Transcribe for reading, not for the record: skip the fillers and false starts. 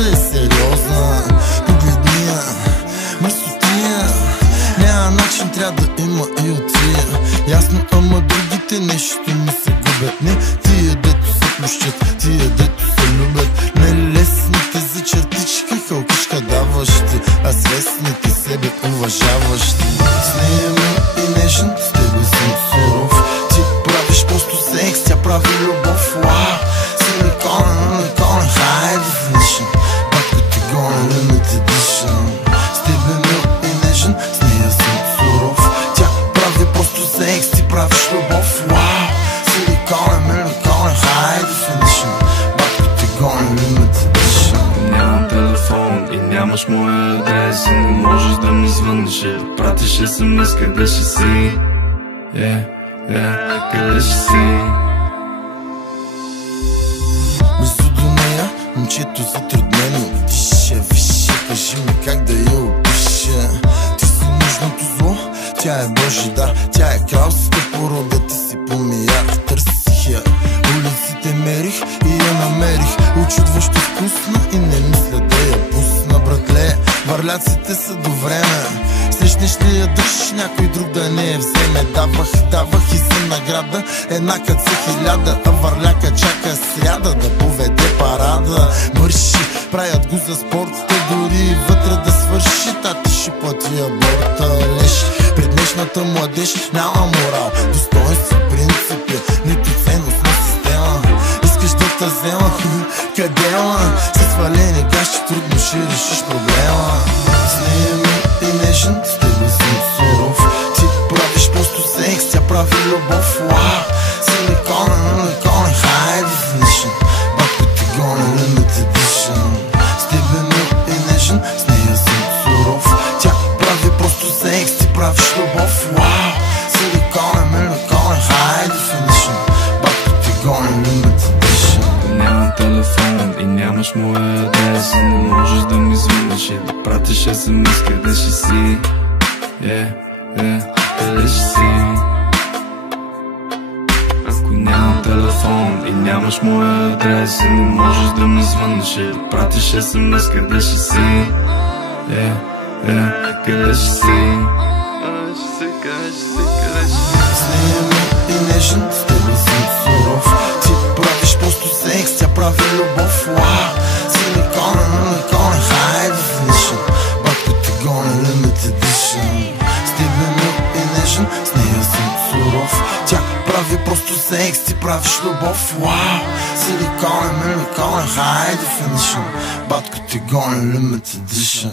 да е сериозна. Погледни я, мърсотия, няма начин, трябва да има и от тия. Ясно, ама другите нещо ми се губят. Не тия дето се плющат, тия дето се любят. Не лесните за чертичка, халкишка даващи, а свестните себе уважаващи. С нея ми и нежен, с тебе съм суров. Ти правиш просто секс, тя прави любов. Вау, силиконен, high definition. Батко ти гонен, limited edition. С тебе мил и нежен, с нея съм суров. Тя прави просто секс, ти правиш любов. Вау, силиконен, high definition. Батко ти гонен, limited edition. Нямам телефон и нямаш моя адрес и не можеш да ми звъниш и да пратиш SMS, къде ще си? Къде ще си? Близо до нея, момчето затруднено диша. Више, кажи ми как да я опиша. Ти си нужното зло, тя е Божи дар. Тя е кралска порода, ти си помияр. Търсих я, улиците мерих и я намерих. Очудващо вкусна и не мисля да я пусна. Братле, върляците са до време. Срещнеш ли я дъж, някой друг да не я вземе. Давах и за награда една каца 1000, а върляка чака сряда да поведе парада. Мърши, правят го за спорт, те дори вътре да свърши. Тати ще плати аборта. Леш, пред днешната младеж няма морал, достоинство, принципи, нито ценност на система. Искаш да те взема, къде ма? С свалени гащи трудно ще решиш проблема. С нея ми и нежен, с тебе съм суров. Ти правиш просто секс, тя прави любов. Вау, силиконен, high definition. Батко ти гонен, limited edition. С тебе мил и нежен, с нея съм суров. Тя прави просто секс, ти правиш любов. Вау, силиконен, high definition. Батко ти гонен, limited edition. Нямам телефон и нямаш моя адрес и не можеш да ми звъниш и да пратиш SMS, къде ще си? Къде ще си? Ако нямам телефон и нямаш моя адрес и не можеш да ми звъниш и да пратиш SMS, къде ще си? Къде ще си? С нея ми и нежен, с тебе съм суров. Ти правиш просто секс, тя прави любов. Вау, силиконен, high definition. Батко ти гонен, limited edition. С тебе мил и нежен, с нея съм суров. Тя прави просто секс, ти правиш любов. Вау, силиконен, high definition. Батко ти гонен, limited edition.